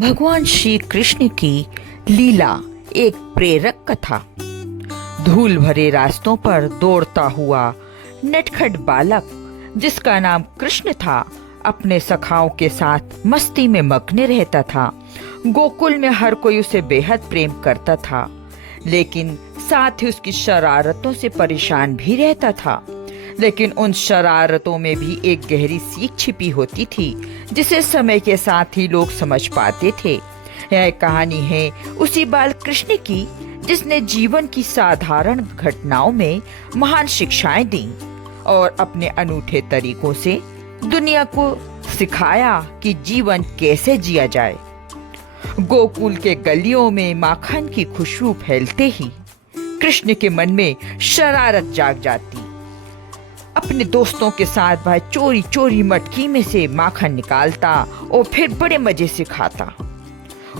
भगवान श्री कृष्ण की लीला एक प्रेरक कथा। धूल भरे रास्तों पर दौड़ता हुआ नटखट बालक जिसका नाम कृष्ण था, अपने सखाओं के साथ मस्ती में मग्न रहता था। गोकुल में हर कोई उसे बेहद प्रेम करता था, लेकिन साथ ही उसकी शरारतों से परेशान भी रहता था। लेकिन उन शरारतों में भी एक गहरी सीख छिपी होती थी, जिसे समय के साथ ही लोग समझ पाते थे। यह कहानी है उसी बाल कृष्ण की, जिसने जीवन की साधारण घटनाओं में महान शिक्षाएं दी और अपने अनूठे तरीकों से दुनिया को सिखाया कि जीवन कैसे जिया जाए। गोकुल के गलियों में माखन की खुशबू फैलते ही कृष्ण के मन में शरारत जाग जाती। अपने दोस्तों के साथ वह चोरी चोरी मटकी में से माखन निकालता और फिर बड़े मजे से खाता।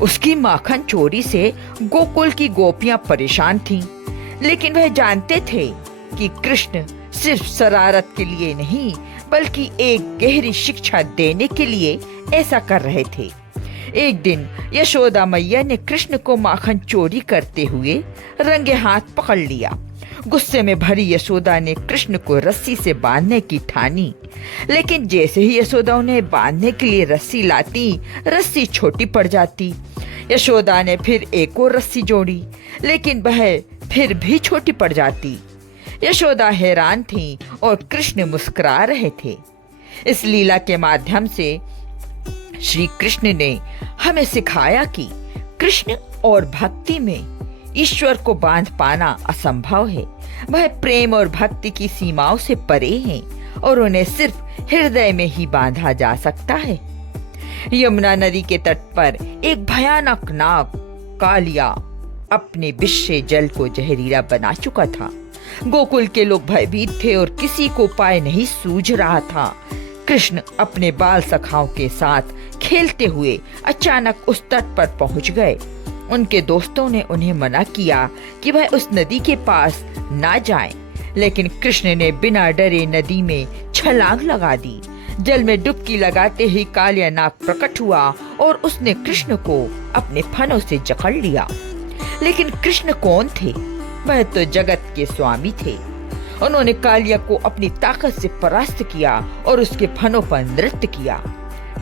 उसकी माखन चोरी से गोकुल की गोपियां परेशान थीं, लेकिन वह जानते थे कि कृष्ण सिर्फ शरारत के लिए नहीं, बल्कि एक गहरी शिक्षा देने के लिए ऐसा कर रहे थे। एक दिन यशोदा मैया ने कृष्ण को माखन चोरी करते हुए रंगे हाथ पकड़ लिया। गुस्से में भरी यशोदा ने कृष्ण को रस्सी से बांधने की ठानी, लेकिन जैसे ही यशोदा उन्हें बांधने के लिए रस्सी लाती, रस्सी छोटी पड़ जाती। यशोदा ने फिर एक और रस्सी जोड़ी, लेकिन वह फिर भी छोटी पड़ जाती। यशोदा हैरान थी और कृष्ण मुस्कुरा रहे थे। इस लीला के माध्यम से श्री कृष्ण ने हमें सिखाया कि कृष्ण और भक्ति में ईश्वर को बांध पाना असंभव है। वह प्रेम और भक्ति की सीमाओं से परे हैं और उन्हें सिर्फ हृदय में ही बांधा जा सकता है। यमुना नदी के तट पर एक भयानक नाग कालिया अपने विष से जल को जहरीला बना चुका था। गोकुल के लोग भयभीत थे और किसी को उपाय नहीं सूझ रहा था। कृष्ण अपने बाल सखाओं के साथ खेलते हुए अचानक उस तट पर पहुंच गए। उनके दोस्तों ने उन्हें मना किया कि वह उस नदी के पास ना जाएं, लेकिन कृष्ण ने बिना डरे नदी में छलांग लगा दी। जल में डुबकी लगाते ही कालिया नाग प्रकट हुआ और उसने कृष्ण को अपने फनों से जकड़ लिया। लेकिन कृष्ण कौन थे? वह तो जगत के स्वामी थे। उन्होंने कालिया को अपनी ताकत से परास्त किया और उसके फनों पर नृत्य किया।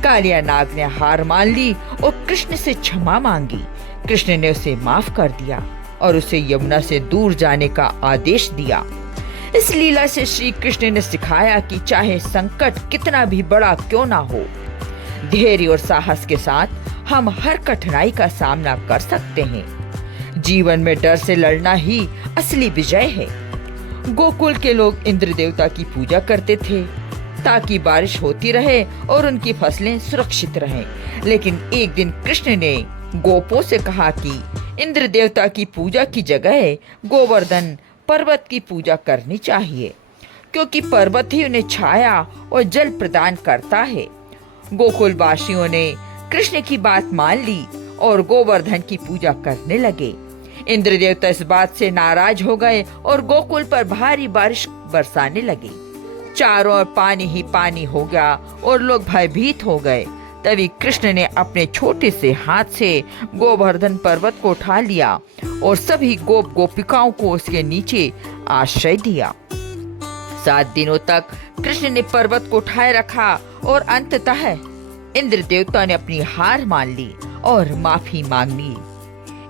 कालिया नाग ने हार मान ली और कृष्ण से क्षमा मांगी। कृष्ण ने उसे माफ कर दिया और उसे यमुना से दूर जाने का आदेश दिया। इस लीला से श्री कृष्ण ने सिखाया कि चाहे संकट कितना भी बड़ा क्यों ना हो, धैर्य और साहस के साथ हम हर कठिनाई का सामना कर सकते हैं। जीवन में डर से लड़ना ही असली विजय है। गोकुल के लोग इंद्र देवता की पूजा करते थे ताकि बारिश होती रहे और उनकी फसलें सुरक्षित रहें। लेकिन एक दिन कृष्ण ने गोपों से कहा कि इंद्र देवता की पूजा की जगह गोवर्धन पर्वत की पूजा करनी चाहिए, क्योंकि पर्वत ही उन्हें छाया और जल प्रदान करता है। गोकुलवासियों ने कृष्ण की बात मान ली और गोवर्धन की पूजा करने लगे। इंद्र देवता इस बात से नाराज हो गए और गोकुल पर भारी बारिश बरसाने लगे। चारों ओर पानी ही पानी हो गया और लोग भयभीत हो गए। तभी कृष्ण ने अपने छोटे से हाथ से गोवर्धन पर्वत को उठा लिया और सभी गोप गोपिकाओं को उसके नीचे आश्रय दिया। 7 दिनों तक कृष्ण ने पर्वत को उठाए रखा और अंततः इंद्र देवता ने अपनी हार मान ली और माफी मांग ली।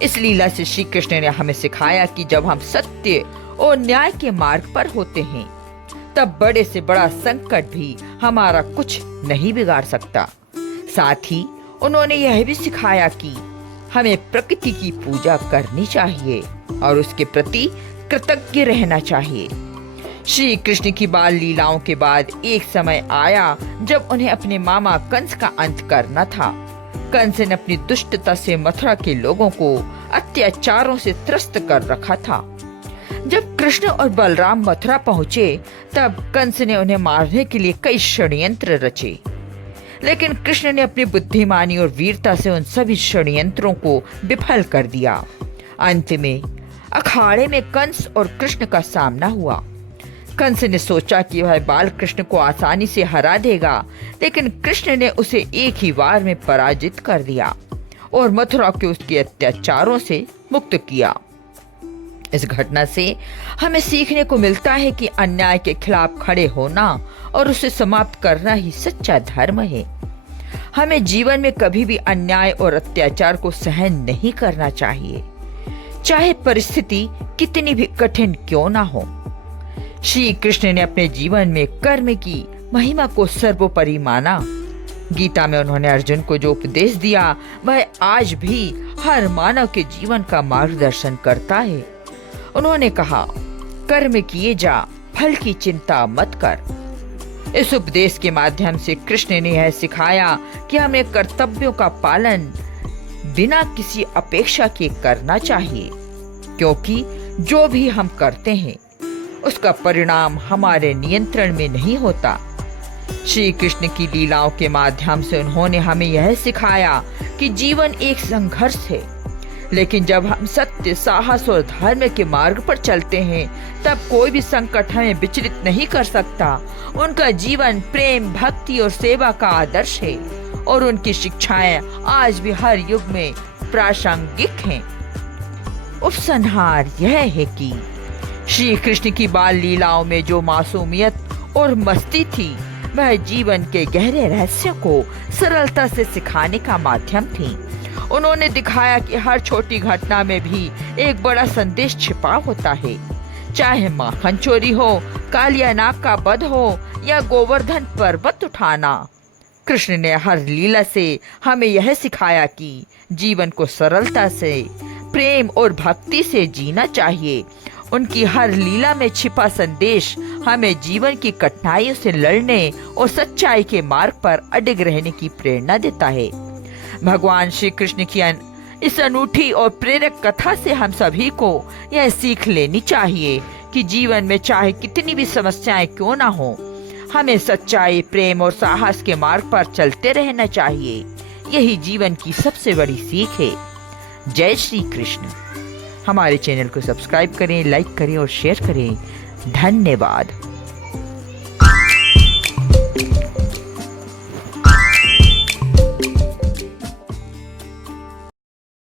इस लीला से श्री कृष्ण ने हमें सिखाया कि जब हम सत्य और न्याय के मार्ग पर होते हैं, तब बड़े से बड़ा संकट भी हमारा कुछ नहीं बिगाड़ सकता। साथ ही उन्होंने यह भी सिखाया कि हमें प्रकृति की पूजा करनी चाहिए और उसके प्रति कृतज्ञ रहना चाहिए। श्री कृष्ण की बाल लीलाओं के बाद एक समय आया जब उन्हें अपने मामा कंस का अंत करना था। कंस ने अपनी दुष्टता से मथुरा के लोगों को अत्याचारों से त्रस्त कर रखा था। जब कृष्ण और बलराम मथुरा पहुंचे, तब कंस ने उन्हें मारने के लिए कई षड्यंत्र रचे, लेकिन कृष्ण ने अपनी बुद्धिमानी और वीरता से उन सभी षड्यंत्रों को विफल कर दिया। अंत में अखाड़े में कंस और कृष्ण का सामना हुआ। कंस ने सोचा कि वह बाल कृष्ण को आसानी से हरा देगा, लेकिन कृष्ण ने उसे एक ही वार में पराजित कर दिया और मथुरा के उसके अत्याचारों से मुक्त किया। इस घटना से हमें सीखने को मिलता है कि अन्याय के खिलाफ खड़े होना और उसे समाप्त करना ही सच्चा धर्म है। हमें जीवन में कभी भी अन्याय और अत्याचार को सहन नहीं करना चाहिए, चाहे परिस्थिति कितनी भी कठिन क्यों ना हो। श्री कृष्ण ने अपने जीवन में कर्म की महिमा को सर्वोपरि माना। गीता में उन्होंने अर्जुन को जो उपदेश दिया वह आज भी हर मानव के जीवन का मार्गदर्शन करता है। उन्होंने कहा, कर्म किए जा, फल की चिंता मत कर। इस उपदेश के माध्यम से कृष्ण ने यह सिखाया कि हमें कर्तव्यों का पालन बिना किसी अपेक्षा के करना चाहिए, क्योंकि जो भी हम करते हैं उसका परिणाम हमारे नियंत्रण में नहीं होता। श्री कृष्ण की लीलाओं के माध्यम से उन्होंने हमें यह सिखाया कि जीवन एक संघर्ष है, लेकिन जब हम सत्य, साहस और धर्म के मार्ग पर चलते हैं तब कोई भी संकट हमें विचलित नहीं कर सकता। उनका जीवन प्रेम, भक्ति और सेवा का आदर्श है और उनकी शिक्षाएं आज भी हर युग में प्रासंगिक हैं। उपसंहार यह है कि श्री कृष्ण की बाल लीलाओं में जो मासूमियत और मस्ती थी वह जीवन के गहरे रहस्य को सरलता से सिखाने का माध्यम थी। उन्होंने दिखाया कि हर छोटी घटना में भी एक बड़ा संदेश छिपा होता है, चाहे माखन चोरी हो, कालिया नाग का वध हो या गोवर्धन पर्वत उठाना। कृष्ण ने हर लीला से हमें यह सिखाया कि जीवन को सरलता से, प्रेम और भक्ति से जीना चाहिए। उनकी हर लीला में छिपा संदेश हमें जीवन की कठिनाइयों से लड़ने और सच्चाई के मार्ग पर अडिग रहने की प्रेरणा देता है। भगवान श्री कृष्ण की इस अनूठी और प्रेरक कथा से हम सभी को यह सीख लेनी चाहिए कि जीवन में चाहे कितनी भी समस्याएं क्यों ना हो, हमें सच्चाई, प्रेम और साहस के मार्ग पर चलते रहना चाहिए। यही जीवन की सबसे बड़ी सीख है। जय श्री कृष्ण। हमारे चैनल को सब्सक्राइब करें, लाइक करें और शेयर करें। धन्यवाद।